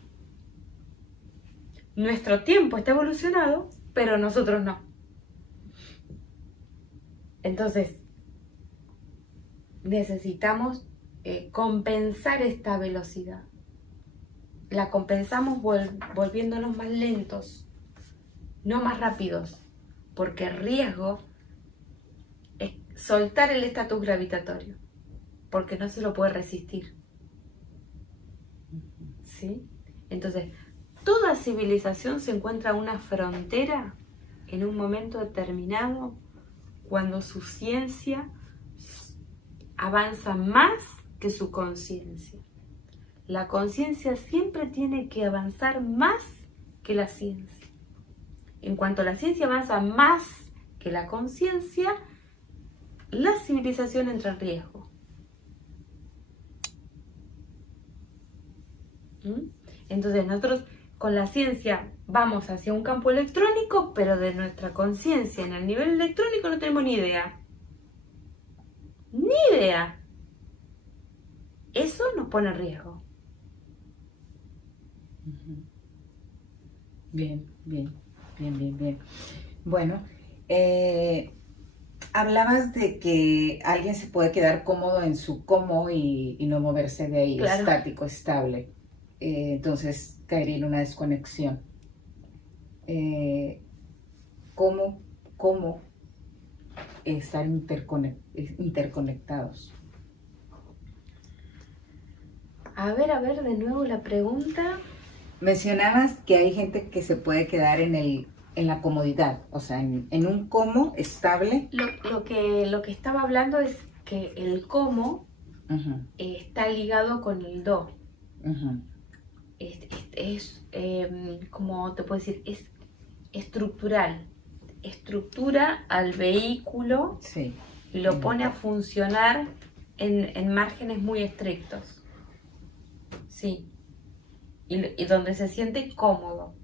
Nuestro tiempo está evolucionado, pero nosotros no. Entonces, necesitamos compensar esta velocidad. La compensamos volviéndonos más lentos, no más rápidos, porque el riesgo es soltar el estatus gravitatorio, porque no se lo puede resistir. ¿Sí? Entonces, toda civilización se encuentra en una frontera en un momento determinado cuando su ciencia avanza más que su conciencia. La conciencia siempre tiene que avanzar más que la ciencia. En cuanto la ciencia avanza más que la conciencia, la civilización entra en riesgo. Entonces nosotros con la ciencia vamos hacia un campo electrónico, pero de nuestra conciencia en el nivel electrónico no tenemos ni idea. Ni idea. Eso nos pone en riesgo. Bien. Bueno, hablabas de que alguien se puede quedar cómodo en su cómo y no moverse de ahí, claro. Estático, estable. Entonces caería en una desconexión. ¿Cómo estar interconectados? A ver, de nuevo la pregunta. Mencionabas que hay gente que se puede quedar en la comodidad, o sea, en un cómo estable. Lo que estaba hablando es que el cómo está ligado con el do. Es como te puedo decir, es estructural. Estructura al vehículo, sí, y lo pone a funcionar en márgenes muy estrictos. Sí. Y donde se siente cómodo.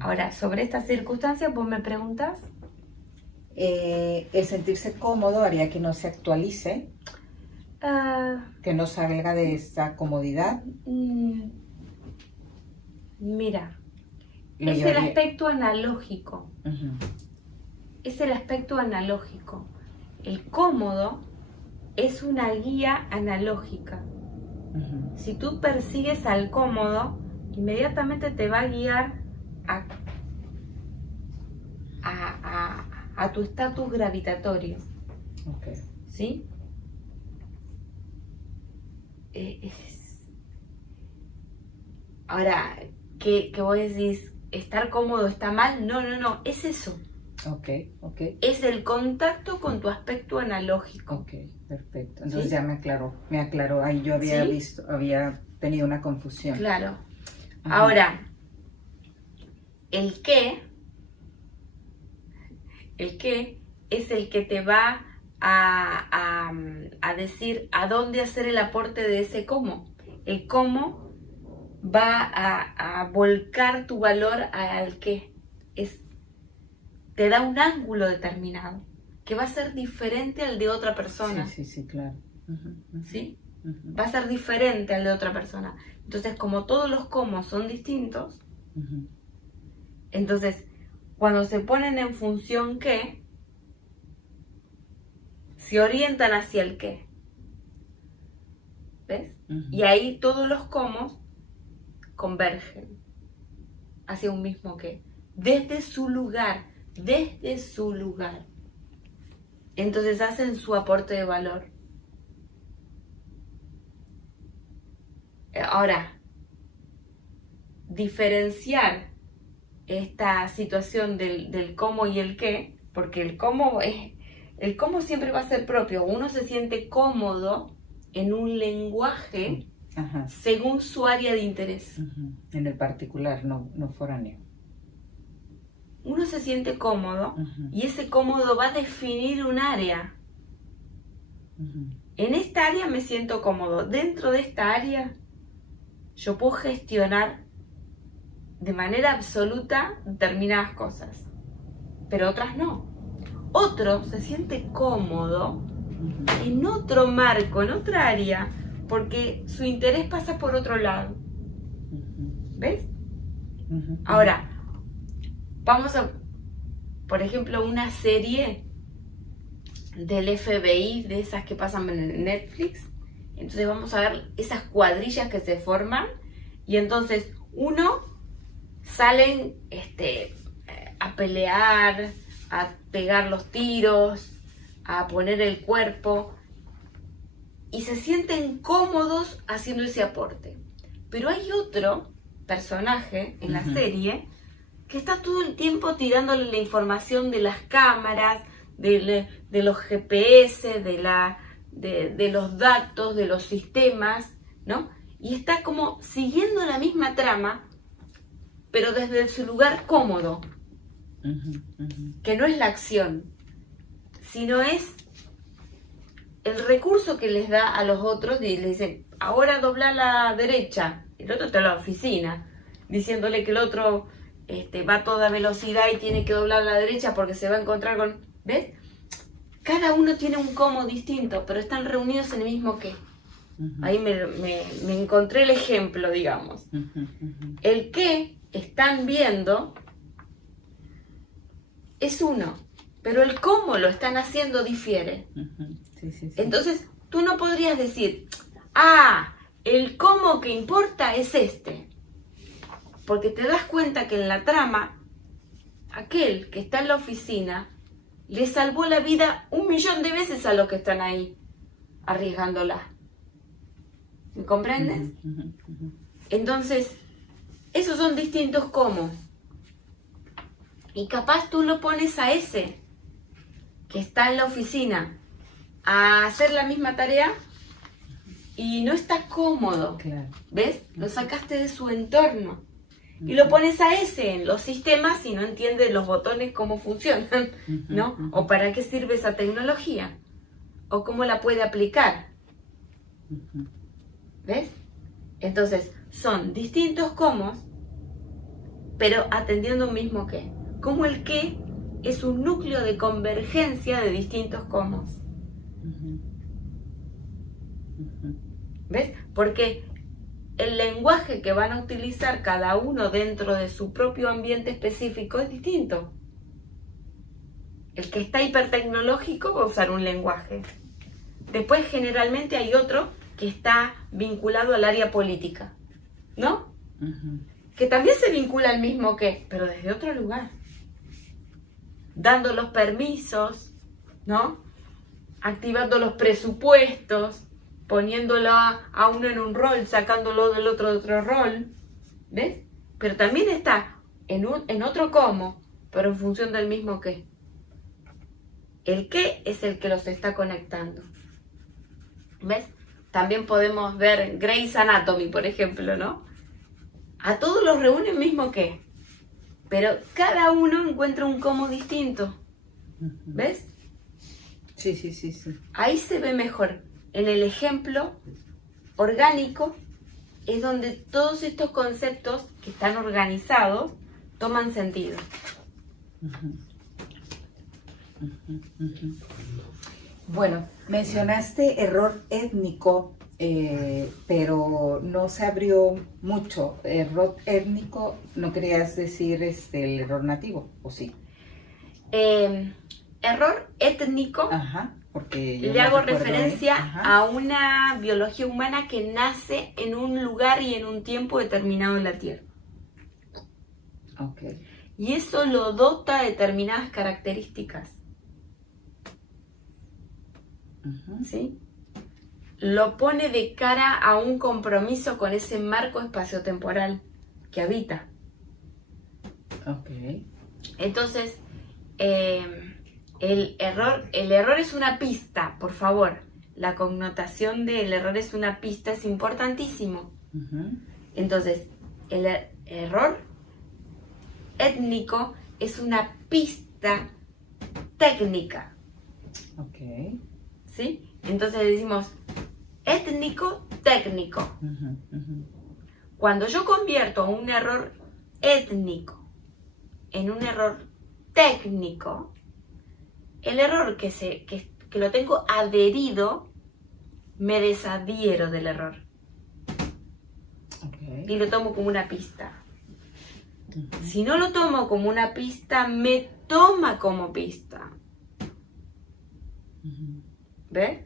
Ahora, sobre estas circunstancias, ¿vos me preguntas? El sentirse cómodo haría que no se actualice, que no salga de esta comodidad. Mira, es el aspecto analógico. Es el aspecto analógico. El cómodo es una guía analógica. Si tú persigues al cómodo, inmediatamente te va a guiar a tu estatus gravitatorio. Okay. ¿Sí? Ahora, ¿qué vos decís? ¿Estar cómodo está mal? No, es eso. Ok. Es el contacto con tu aspecto analógico. Ok, perfecto. Entonces ¿Sí? ya me aclaró. Ahí yo había había tenido una confusión. Claro. Ahora, el qué es el que te va a decir a dónde hacer el aporte de ese cómo. El cómo va a volcar tu valor al qué. Te da un ángulo determinado que va a ser diferente al de otra persona. Sí, claro. ¿Sí? Va a ser diferente al de otra persona. Entonces, como todos los cómo son distintos, entonces, cuando se ponen en función qué, se orientan hacia el qué. ¿Ves? Y ahí todos los cómo convergen hacia un mismo qué. Desde su lugar. Entonces hacen su aporte de valor. Ahora, diferenciar esta situación del cómo y el qué, porque el cómo siempre va a ser propio. Uno se siente cómodo en un lenguaje según su área de interés. En el particular, no foráneo. Uno se siente cómodo y ese cómodo va a definir un área. En esta área me siento cómodo. Dentro de esta área yo puedo gestionar de manera absoluta determinadas cosas, pero otras no. Otro se siente cómodo en otro marco, en otra área, porque su interés pasa por otro lado. ¿Ves? Ahora, vamos a, por ejemplo, una serie del FBI, de esas que pasan en Netflix. Entonces vamos a ver esas cuadrillas que se forman y entonces salen a pelear, a pegar los tiros, a poner el cuerpo y se sienten cómodos haciendo ese aporte. Pero hay otro personaje en la serie que está todo el tiempo tirándole la información de las cámaras, de los GPS, de los datos, de los sistemas, ¿no? Y está como siguiendo la misma trama, pero desde su lugar cómodo, que no es la acción, sino es el recurso que les da a los otros y les dicen, ahora dobla a la derecha, el otro está en la oficina, diciéndole que el otro va a toda velocidad y tiene que doblar a la derecha porque se va a encontrar con... ¿Ves? Cada uno tiene un cómo distinto, pero están reunidos en el mismo qué. Ahí me encontré el ejemplo, digamos. El qué están viendo es uno, pero el cómo lo están haciendo difiere. Sí. Entonces, tú no podrías decir, el cómo que importa es este. Porque te das cuenta que en la trama, aquel que está en la oficina le salvó la vida 1.000.000 de veces a los que están ahí, arriesgándola. ¿Me comprendes? Entonces, esos son distintos cómo. Y capaz tú lo pones a ese que está en la oficina a hacer la misma tarea y no está cómodo. Claro. ¿Ves? Lo sacaste de su entorno. Y lo pones a ese en los sistemas y no entiende los botones cómo funcionan, ¿no? O para qué sirve esa tecnología. O cómo la puede aplicar. ¿Ves? Entonces, son distintos cómo, pero atendiendo un mismo qué. Como el qué es un núcleo de convergencia de distintos cómo. ¿Ves? Porque el lenguaje que van a utilizar cada uno dentro de su propio ambiente específico es distinto. El que está hipertecnológico va a usar un lenguaje. Después generalmente hay otro que está vinculado al área política, ¿no? Que también se vincula al mismo que, pero desde otro lugar. Dando los permisos, ¿no? Activando los presupuestos, poniéndolo a uno en un rol, sacándolo del otro rol, ¿ves? Pero también está en otro cómo, pero en función del mismo qué. El qué es el que los está conectando, ¿ves? También podemos ver Grey's Anatomy, por ejemplo, ¿no? A todos los reúne el mismo qué, pero cada uno encuentra un cómo distinto, ¿ves? Sí. Ahí se ve mejor. En el ejemplo orgánico es donde todos estos conceptos que están organizados toman sentido. Bueno, mencionaste error étnico, pero no se abrió mucho. Error étnico, ¿no querías decir el error nativo, o sí? Error étnico Porque yo le hago recuerdo referencia a una biología humana que nace en un lugar y en un tiempo determinado en la Tierra. Okay. Y eso lo dota de determinadas características. ¿Sí? Lo pone de cara a un compromiso con ese marco espaciotemporal que habita. Okay. Entonces, el error es una pista, por favor. La connotación del error es una pista, es importantísimo. Entonces, el error étnico es una pista técnica. Okay. ¿Sí? Entonces decimos étnico, técnico. Cuando yo convierto un error étnico en un error técnico, el error que lo tengo adherido, me desadhiero del error. Okay. Y lo tomo como una pista. Si no lo tomo como una pista, me toma como pista. ¿Ves?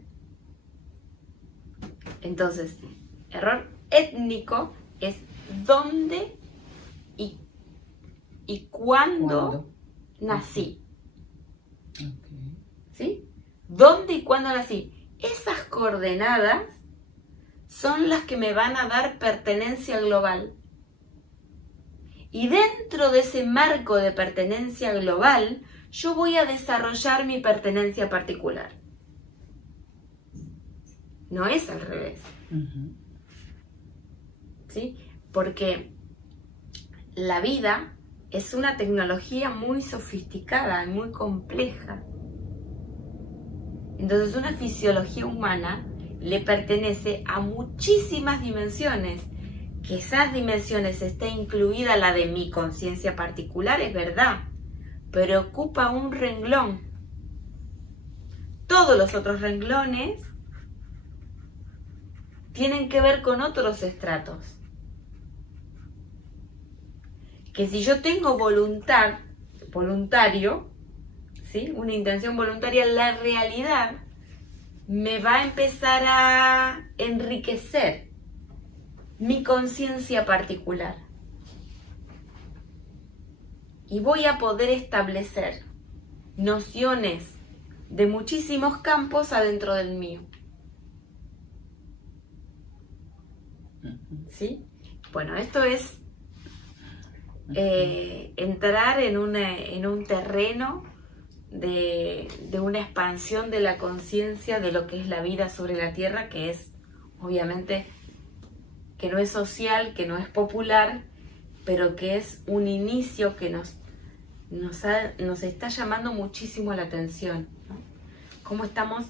Entonces, error étnico es dónde y cuándo nací. Okay. ¿Sí? ¿Dónde y cuándo nací? Esas coordenadas son las que me van a dar pertenencia global. Y dentro de ese marco de pertenencia global, yo voy a desarrollar mi pertenencia particular. No es al revés. ¿Sí? Porque la vida es una tecnología muy sofisticada y muy compleja. Entonces, una fisiología humana le pertenece a muchísimas dimensiones. Que esas dimensiones esté incluida la de mi conciencia particular, es verdad, pero ocupa un renglón. Todos los otros renglones tienen que ver con otros estratos. Que si yo tengo voluntario, ¿sí? Una intención voluntaria, la realidad me va a empezar a enriquecer mi conciencia particular. Y voy a poder establecer nociones de muchísimos campos adentro del mío. ¿Sí? Bueno, esto es entrar en un terreno de una expansión de la conciencia de lo que es la vida sobre la Tierra, que es obviamente que no es social, que no es popular, pero que es un inicio que nos está llamando muchísimo la atención, ¿no? Cómo estamos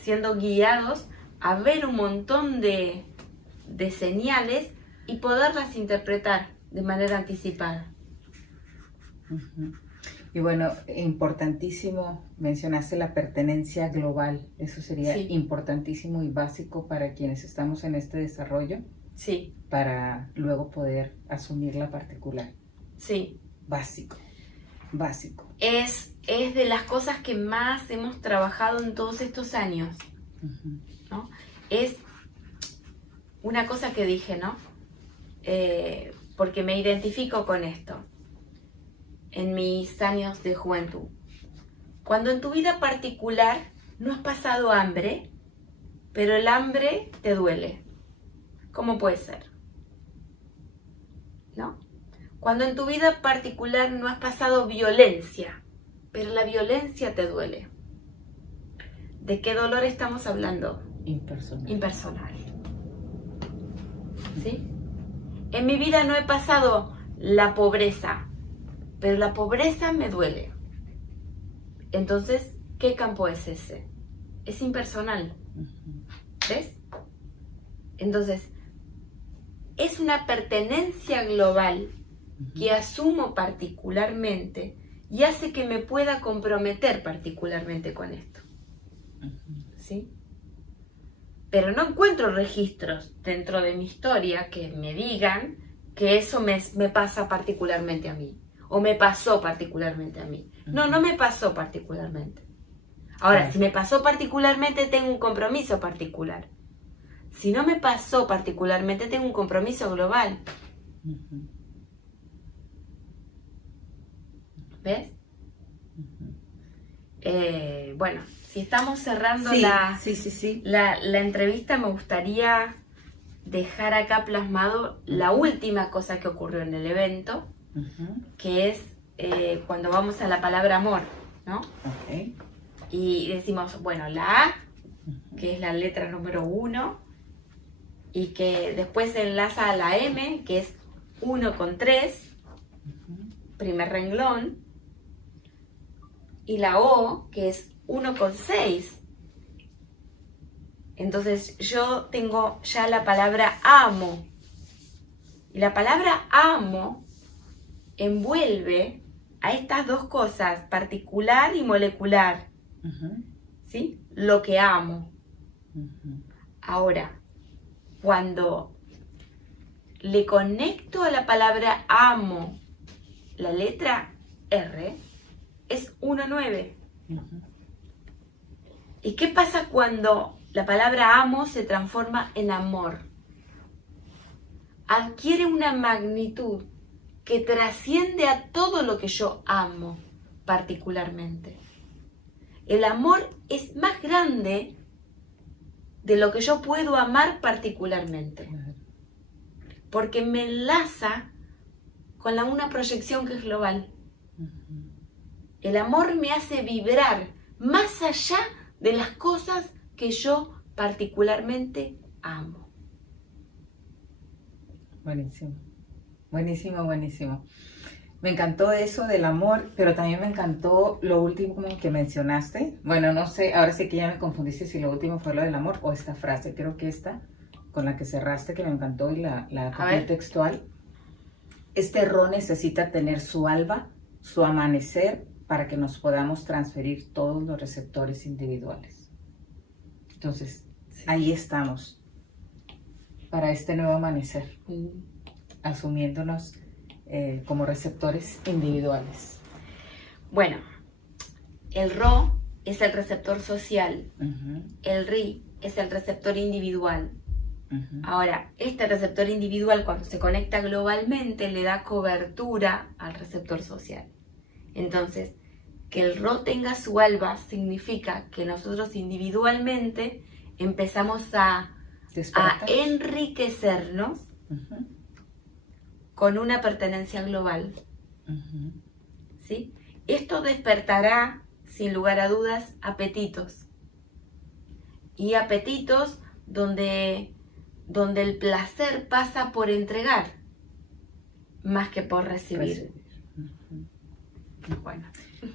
siendo guiados a ver un montón de señales y poderlas interpretar de manera anticipada. Y bueno, importantísimo, mencionaste la pertenencia global. Eso sería importantísimo y básico para quienes estamos en este desarrollo. Sí. Para luego poder asumir la particular. Sí. Básico. Es de las cosas que más hemos trabajado en todos estos años, ¿no? Es una cosa que dije, ¿no? Porque me identifico con esto. En mis años de juventud. Cuando en tu vida particular no has pasado hambre, pero el hambre te duele. ¿Cómo puede ser? ¿No? Cuando en tu vida particular no has pasado violencia, pero la violencia te duele. ¿De qué dolor estamos hablando? Impersonal. ¿Sí? En mi vida no he pasado la pobreza, pero la pobreza me duele. Entonces, ¿qué campo es ese? Es impersonal. ¿Ves? Entonces, es una pertenencia global que asumo particularmente y hace que me pueda comprometer particularmente con esto. ¿Sí? Pero no encuentro registros dentro de mi historia que me digan que eso me pasa particularmente a mí. O me pasó particularmente a mí. No me pasó particularmente. Ahora, si me pasó particularmente, tengo un compromiso particular. Si no me pasó particularmente, tengo un compromiso global. ¿Ves? Bueno, si estamos cerrando la entrevista, me gustaría dejar acá plasmado la última cosa que ocurrió en el evento, que es cuando vamos a la palabra amor, ¿no? Okay. Y decimos, bueno, la A, que es la letra número 1, y que después se enlaza a la M, que es 1 con 3, primer renglón, y la O, que es 1 con 6. Entonces yo tengo ya la palabra amo. Y la palabra amo envuelve a estas dos cosas, particular y molecular. ¿Sí? Lo que amo. Ahora, cuando le conecto a la palabra amo la letra R, es 1,9. ¿Y qué pasa cuando la palabra amo se transforma en amor? Adquiere una magnitud que trasciende a todo lo que yo amo particularmente. El amor es más grande de lo que yo puedo amar particularmente, porque me enlaza con una proyección que es global. El amor me hace vibrar más allá de las cosas que yo particularmente amo. Buenísimo, buenísimo, buenísimo. Me encantó eso del amor, pero también me encantó lo último que mencionaste. Bueno, no sé, ahora sí que ya me confundiste si lo último fue lo del amor o esta frase. Creo que esta, con la que cerraste, que me encantó y la copié textual. Este ro necesita tener su alba, su amanecer, para que nos podamos transferir todos los receptores individuales. Entonces, ahí estamos, para este nuevo amanecer, asumiéndonos como receptores individuales. Bueno, el ro es el receptor social, el ri es el receptor individual. Ahora, este receptor individual, cuando se conecta globalmente, le da cobertura al receptor social. Entonces, que el ro tenga su alba significa que nosotros individualmente empezamos a enriquecernos con una pertenencia global. ¿Sí? Esto despertará, sin lugar a dudas, apetitos. Y apetitos donde el placer pasa por entregar, más que por recibir.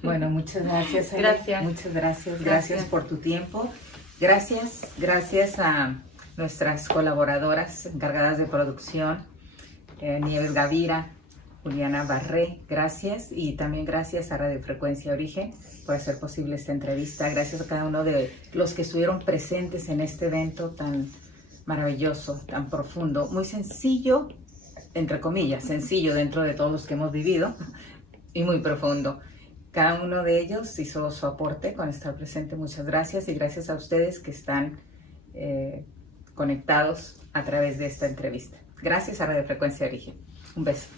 Bueno, muchas gracias, Ale. Gracias. Muchas gracias. Gracias por tu tiempo. Gracias a nuestras colaboradoras encargadas de producción, Nieves Gavira, Juliana Barré, gracias. Y también gracias a Radio Frecuencia Origen por hacer posible esta entrevista. Gracias a cada uno de los que estuvieron presentes en este evento tan maravilloso, tan profundo, muy sencillo, entre comillas, sencillo dentro de todos los que hemos vivido, y muy profundo. Cada uno de ellos hizo su aporte con estar presente. Muchas gracias, y gracias a ustedes que están conectados a través de esta entrevista. Gracias a Radio Frecuencia Origen. Un beso.